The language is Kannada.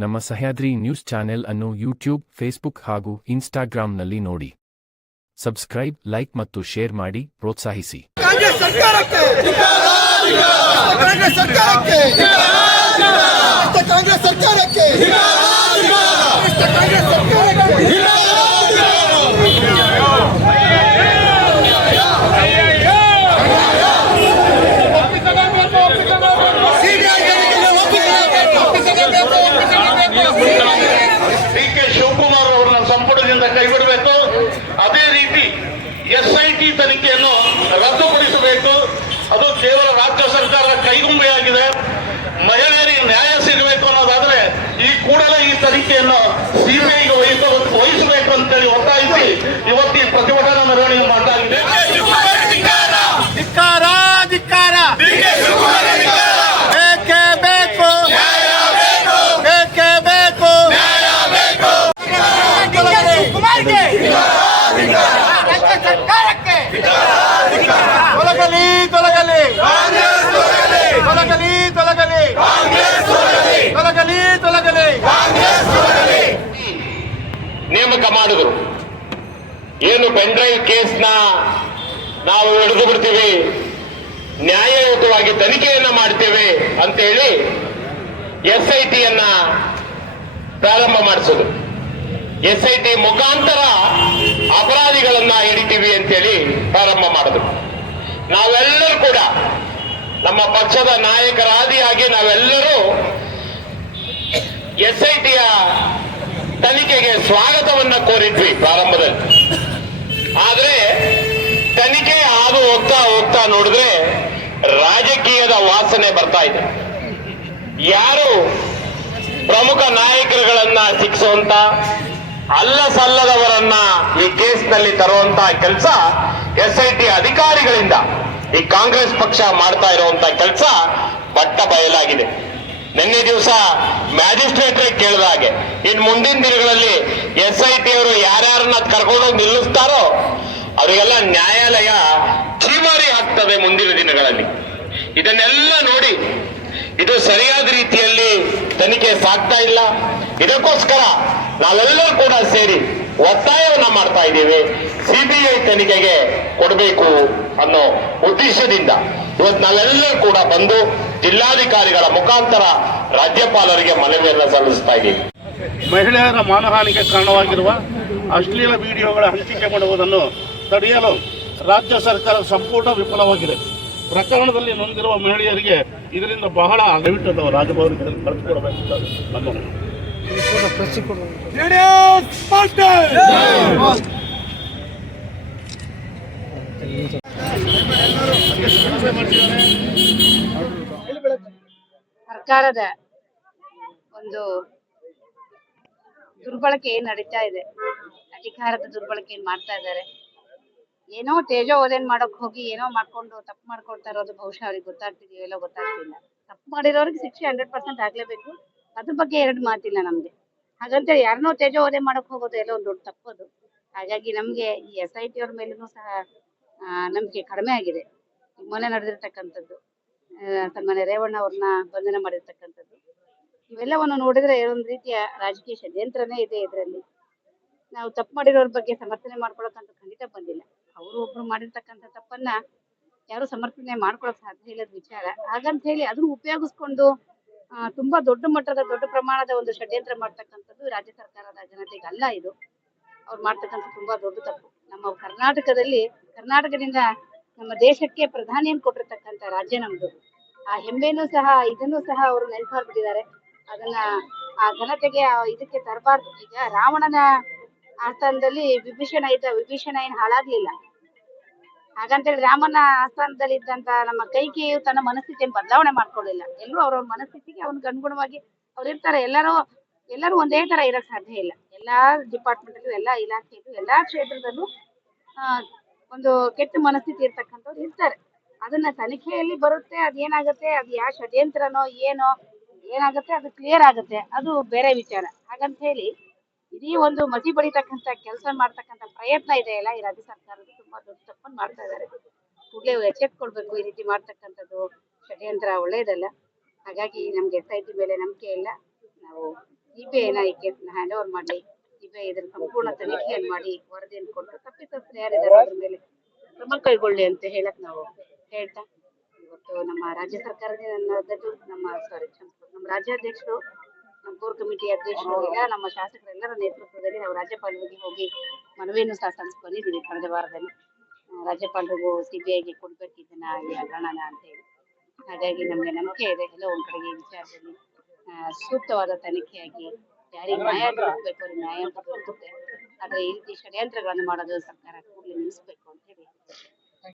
ನಮ್ಮ ಸಹ್ಯಾದ್ರಿ ನ್ಯೂಸ್ ಚಾನೆಲ್ ಅನ್ನು ಯೂಟ್ಯೂಬ್, ಫೇಸ್ಬುಕ್ ಹಾಗೂ ಇನ್ಸ್ಟಾಗ್ರಾಂನಲ್ಲಿ ನೋಡಿ. ಸಬ್ಸ್ಕ್ರೈಬ್, ಲೈಕ್ ಮತ್ತು ಶೇರ್ ಮಾಡಿ ಪ್ರೋತ್ಸಾಹಿಸಿ. ಕಾಂಗ್ರೆಸ್ ಸರ್ಕಾರಕ್ಕೆ ಕಾಂಗ್ರೆಸ್ ಸರ್ಕಾರಕ್ಕೆ ಕಾಂಗ್ರೆಸ್ ಸರ್ಕಾರಕ್ಕೆ ಕಾಂಗ್ರೆಸ್ ಸರ್ಕಾರಕ್ಕೆ ಡಿ.ಕೆ. ಶಿವಕುಮಾರ್ ಅವರನ್ನ ಸಂಪುಟದಿಂದ ಕೈಬಿಡಬೇಕು. ಅದೇ ರೀತಿ SIT ತನಿಖೆಯನ್ನು ರದ್ದುಪಡಿಸಬೇಕು. ಅದು ಕೇವಲ ರಾಜ್ಯ ಸರ್ಕಾರದ ಕೈಗೊಂಬೆಯಾಗಿದೆ. ಮಹಿಳೆಯರಿಗೆ ನ್ಯಾಯ ಸಿಗಬೇಕು ಅನ್ನೋದಾದ್ರೆ ಈ ಕೂಡಲೇ ಈ ತನಿಖೆಯನ್ನು CBIಗೆ ವಹಿಸಬೇಕು ಅಂತೇಳಿ ಒತ್ತಾಯಿಸಿ ಇವತ್ತು ಈ ಪ್ರತಿಭಟನಾ ಮೆರವಣಿಗೆ ಮಾಡಲಾಗಿದೆ. ನೇಮಕ ಮಾಡಿದ್ರು. ಏನು ಪೆನ್ಡ್ರೈವ್ ಕೇಸ್ನ ನಾವು ಹಿಡಿದು ಬಿಡ್ತೀವಿ, ನ್ಯಾಯಯುತವಾಗಿ ತನಿಖೆಯನ್ನ ಮಾಡ್ತೇವೆ ಅಂತೇಳಿ SITಯನ್ನ ಪ್ರಾರಂಭ ಮಾಡಿಸೋದು. SIT ಮುಖಾಂತರ ಅಪರಾಧಿಗಳನ್ನ ಹಿಡಿತೀವಿ ಅಂತೇಳಿ ಪ್ರಾರಂಭ ಮಾಡಿದ್ರು. ನಾವೆಲ್ಲರೂ ಕೂಡ ನಮ್ಮ ಪಕ್ಷದ ನಾಯಕರ ಆದಿಯಾಗಿ ನಾವೆಲ್ಲರೂ SITಯ ತನಿಖೆಗೆ ಸ್ವಾಗತವನ್ನ ಕೋರಿದ್ವಿ ಪ್ರಾರಂಭದಲ್ಲಿ. ಆದ್ರೆ ತನಿಖೆ ಹಾದು ಹೋಗ್ತಾ ನೋಡಿದ್ರೆ ರಾಜಕೀಯದ ವಾಸನೆ ಬರ್ತಾ ಇದೆ. ಯಾರು ಪ್ರಮುಖ ನಾಯಕರುಗಳನ್ನ ಶಿಕ್ಷಿಸುವಂತ, ಅಲ್ಲ ಸಲ್ಲದವರನ್ನ ಈ ಕೇಸ್ನಲ್ಲಿ ತರುವಂತ ಕೆಲಸ SIT ಅಧಿಕಾರಿಗಳಿಂದ ಈ ಕಾಂಗ್ರೆಸ್ ಪಕ್ಷ ಮಾಡ್ತಾ ಇರುವಂತ ಕೆಲಸ ಬಟ್ಟ ಬಯಲಾಗಿದೆ. ನಿನ್ನೆ ದಿವಸ ಮ್ಯಾಜಿಸ್ಟ್ರೇಟ್ರೇ ಕೇಳಿದ ಹಾಗೆ ಇನ್ನು ಮುಂದಿನ ದಿನಗಳಲ್ಲಿ SIT ಅವರು ಯಾರ್ಯಾರನ್ನ ಕರ್ಕೊಂಡೋಗಿ ನಿಲ್ಲಿಸ್ತಾರೋ ಅವರಿಗೆಲ್ಲ ನ್ಯಾಯಾಲಯ ಛೀಮಾರಿ ಆಗ್ತದೆ ಮುಂದಿನ ದಿನಗಳಲ್ಲಿ. ಇದನ್ನೆಲ್ಲ ನೋಡಿ ಇದು ಸರಿಯಾದ ರೀತಿಯಲ್ಲಿ ತನಿಖೆ ಸಾಗ್ತಾ ಇಲ್ಲ. ಇದಕ್ಕೋಸ್ಕರ ನಾವೆಲ್ಲರೂ ಕೂಡ ಸೇರಿ ಒತ್ತಾಯವನ್ನ ಮಾಡ್ತಾ ಇದ್ದೀವಿ. CBI ತನಿಖೆಗೆ ಕೊಡಬೇಕು ಅನ್ನೋ ಉದ್ದೇಶದಿಂದ ಇವತ್ತು ನಾವೆಲ್ಲರೂ ಕೂಡ ಬಂದು ಜಿಲ್ಲಾಧಿಕಾರಿಗಳ ಮುಖಾಂತರ ರಾಜ್ಯಪಾಲರಿಗೆ ಮನವಿಯನ್ನ ಸಲ್ಲಿಸ್ತಾ ಇದ್ದೀವಿ. ಮಹಿಳೆಯರ ಮಾನಹಾನಿಗೆ ಕಾರಣವಾಗಿರುವ ಅಶ್ಲೀಲ ವಿಡಿಯೋಗಳ ಹಂಚಿಕೆ ಮಾಡುವುದನ್ನು ತಡೆಯಲು ರಾಜ್ಯ ಸರ್ಕಾರ ಸಂಪೂರ್ಣ ವಿಫಲವಾಗಿದೆ. ಪ್ರಕರಣದಲ್ಲಿ ನೊಂದಿರುವ ಮಹಿಳೆಯರಿಗೆ ಇದರಿಂದ ಬಹಳ ದಯವಿಟ್ಟು ರಾಜಭವನಕ್ಕೆ ಕಳಿಸಿಕೊಡಬೇಕು ನಮ್ಮ ಸರ್ಕಾರದ ಒಂದು ದುರ್ಬಳಕೆ ಏನ್ ನಡೀತಾ ಇದೆ, ಅಧಿಕಾರದ ದುರ್ಬಳಕೆ ಏನ್ ಮಾಡ್ತಾ ಇದ್ದಾರೆ. ಏನೋ ತೇಜೋವಧೆನ್ ಮಾಡಕ್ ಹೋಗಿ ಏನೋ ಮಾಡ್ಕೊಂಡು ತಪ್ಪು ಮಾಡ್ಕೊಳ್ತಾ ಇರೋದು ಬಹುಶಃ ಅವ್ರಿಗೆ ಗೊತ್ತಾಗ್ತಿದೆಯೋ ಎಲ್ಲೋ ಗೊತ್ತಾಗ್ತಿಲ್ಲ. ತಪ್ಪು ಮಾಡಿರೋರಿಗೆ ಶಿಕ್ಷೆ 100% ಆಗ್ಲೇಬೇಕು. ಅದ್ರ ಬಗ್ಗೆ ಎರಡು ಮಾತಿಲ್ಲ ನಮ್ಗೆ. ಹಾಗಂತ ಯಾರನ್ನೋ ತೇಜೋವಧೆ ಮಾಡಕ್ ಹೋಗೋದು ಎಲ್ಲೋ ಒಂದು ದೊಡ್ಡ ತಪ್ಪದು. ಹಾಗಾಗಿ ನಮ್ಗೆ ಈ SIT ಅವ್ರ ಮೇಲೂ ಸಹ ನಂಬಿಕೆ ಕಡಿಮೆ ಆಗಿದೆ. ಮೊನ್ನೆ ನಡೆದಿರ್ತಕ್ಕಂಥದ್ದು ಸನ್ಮಾನ್ಯ ರೇವಣ್ಣ ಅವ್ರನ್ನ ಬಂಧನ ಮಾಡಿರ್ತಕ್ಕಂಥದ್ದು, ಇವೆಲ್ಲವನ್ನು ನೋಡಿದ್ರೆ ಒಂದು ರೀತಿಯ ರಾಜಕೀಯ ಷಡ್ಯಂತ್ರನೇ ಇದೆ ಇದರಲ್ಲಿ. ನಾವು ತಪ್ಪು ಮಾಡಿರೋರ ಬಗ್ಗೆ ಸಮರ್ಥನೆ ಮಾಡ್ಕೊಳಕ್ಕಂತ ಖಂಡಿತ ಬಂದಿಲ್ಲ. ಅವರು ಒಬ್ರು ಮಾಡಿರ್ತಕ್ಕಂಥ ತಪ್ಪನ್ನ ಯಾರು ಸಮರ್ಥನೆ ಮಾಡ್ಕೊಳಕ್ ಸಾಧ್ಯ ಇಲ್ಲದ ವಿಚಾರ. ಹಾಗಂತ ಹೇಳಿ ಅದನ್ನು ಉಪಯೋಗಿಸ್ಕೊಂಡು ತುಂಬಾ ದೊಡ್ಡ ಮಟ್ಟದ ದೊಡ್ಡ ಪ್ರಮಾಣದ ಒಂದು ಷಡ್ಯಂತ್ರ ಮಾಡ್ತಕ್ಕಂಥದ್ದು ರಾಜ್ಯ ಸರ್ಕಾರದ ಜನತೆಗೆ ಅಲ್ಲ. ಇದು ಅವ್ರು ಮಾಡ್ತಕ್ಕಂಥ ತುಂಬಾ ದೊಡ್ಡ ತಪ್ಪು. ನಮ್ಮ ಕರ್ನಾಟಕದಿಂದ ನಮ್ಮ ದೇಶಕ್ಕೆ ಪ್ರಧಾನಿಯನ್ನು ಕೊಟ್ಟಿರ್ತಕ್ಕಂಥ ರಾಜ್ಯ ನಮ್ದು. ಆ ಹೆಮ್ಮೆನೂ ಸಹ ಇದನ್ನು ಸಹ ಅವರು ನೆನಪಾಗ್ಬಿಟ್ಟಿದ್ದಾರೆ. ಅದನ್ನ ಆ ಘನತೆಗೆ ಇದಕ್ಕೆ ತರಬಾರ್ದು. ಈಗ ರಾವಣನ ಆಸ್ಥಾನದಲ್ಲಿ ವಿಭೀಷಣ ಇದ್ದ, ವಿಭೀಷಣ ಏನ್ ಹಾಳಾಗ್ಲಿಲ್ಲ. ಹಾಗಂತೇಳಿ ರಾಮನ ಆಸ್ಥಾನದಲ್ಲಿ ಇದ್ದಂತ ನಮ್ಮ ಕೈಕೇಯಿಯು ತನ್ನ ಮನಸ್ಥಿತಿಯನ್ನು ಬದಲಾವಣೆ ಮಾಡ್ಕೊಳ್ಳಿಲ್ಲ. ಎಲ್ಲರೂ ಅವ್ರವ್ರ ಮನಸ್ಥಿತಿಗೆ ಅವನಿಗೆ ಅನುಗುಣವಾಗಿ ಅವ್ರು ಇರ್ತಾರೆ. ಎಲ್ಲರೂ ಒಂದೇ ತರ ಇರಕ್ ಸಾಧ್ಯ ಇಲ್ಲ. ಎಲ್ಲಾ ಡಿಪಾರ್ಟ್ಮೆಂಟ್ ಅಲ್ಲೂ, ಎಲ್ಲಾ ಇಲಾಖೆಯಲ್ಲೂ, ಎಲ್ಲಾ ಕ್ಷೇತ್ರದಲ್ಲೂ ಒಂದು ಕೆಟ್ಟ ಮನಸ್ಥಿತಿ ಇರ್ತಕ್ಕಂಥವ್ರು ಇರ್ತಾರೆ. ಅದನ್ನ ತನಿಖೆಯಲ್ಲಿ ಬರುತ್ತೆ. ಅದೇನಾಗುತ್ತೆ, ಅದು ಯಾವ ಷಡ್ಯಂತ್ರನೋ ಏನೋ ಏನಾಗುತ್ತೆ ಅದು ಕ್ಲಿಯರ್ ಆಗುತ್ತೆ, ಅದು ಬೇರೆ ವಿಚಾರ. ಹಾಗಂತ ಹೇಳಿ ಇಡೀ ಒಂದು ಮಸಿ ಬಳಿತಕ್ಕಂಥ ಕೆಲಸ ಮಾಡ್ತಕ್ಕಂಥ ಪ್ರಯತ್ನ ಇದೆಯಲ್ಲ ಈ ರಾಜ್ಯ ಸರ್ಕಾರದ, ತುಂಬಾ ದೊಡ್ಡ ತಪ್ಪನ್ನು ಮಾಡ್ತಾ ಇದ್ದಾರೆ. ಕೂಡಲೇ ಎಚ್ಚೆತ್ಕೊಳ್ಬೇಕು. ಈ ರೀತಿ ಮಾಡ್ತಕ್ಕಂಥದ್ದು ಷಡ್ಯಂತ್ರ ಒಳ್ಳೇದಲ್ಲ. ಹಾಗಾಗಿ ನಮ್ಗೆ SIT ಮೇಲೆ ನಂಬಿಕೆ ಇಲ್ಲ. ನಾವು ಸಿಬಿಐನ ಈ ಕೇಸ್ನ ಹ್ಯಾಂಡ್ ಓವರ್ ಮಾಡಲಿ, ಸಿಬಿಐ ಇದರ ಸಂಪೂರ್ಣ ತನಿಖೆಯನ್ನು ಮಾಡಿ ವರದಿಯನ್ನು ಕೊಟ್ಟು ತಪ್ಪಿತಸ್ಥರು ಯಾರಿದ್ದಾರೆ ಅದ್ರ ಮೇಲೆ ಕ್ರಮ ಕೈಗೊಳ್ಳಿ ಅಂತ ಹೇಳಕ್ ನಾವು ಹೇಳ್ತಾ, ಇವತ್ತು ನಮ್ಮ ರಾಜ್ಯ ಸರ್ಕಾರದ್ದು ನಮ್ಮ ರಾಜ್ಯಾಧ್ಯಕ್ಷರು, ನಮ್ಮ ಕೋರ್ ಕಮಿಟಿ ಅಧ್ಯಕ್ಷರು ಎಲ್ಲ ನಮ್ಮ ಶಾಸಕರೆಲ್ಲರ ನೇತೃತ್ವದಲ್ಲಿ ನಾವು ರಾಜ್ಯಪಾಲರಿಗೆ ಹೋಗಿ ಮನವಿಯನ್ನು ಸಹ ಸಲ್ಲಿಸ್ಕೊಂಡಿದ್ದೀವಿ ಕಳೆದ ವಾರದಲ್ಲಿ. ರಾಜ್ಯಪಾಲರಿಗೂ ಸಿಬಿಐಗೆ ಕೊಡ್ಬೇಕು ಇದನ್ನ ಈ ಹಗರಣನ ಅಂತ ಹೇಳಿ. ಹಾಗಾಗಿ ನಮ್ಗೆ ನಂಬಿಕೆ ಇದೆ ಎಲ್ಲೋ ಒಂದ್ ಕಡೆಗೆ ಈ ವಿಚಾರದಲ್ಲಿ ಸೂಕ್ತವಾದ ತನಿಖೆಯಾಗಿ ಯಾರಿಗೆ ನ್ಯಾಯ ದೊರಕಬೇಕು ಅವ್ರಿಗೆ ನ್ಯಾಯ ಅಂತ ದೊರಕುತ್ತೆ. ಆದ್ರೆ ಈ ರೀತಿ ಷಡ್ಯಂತ್ರಗಳನ್ನು ಮಾಡೋದು ಸರ್ಕಾರ ಕೂಡಲೇ ನಿಲ್ಲಿಸ್ಬೇಕು.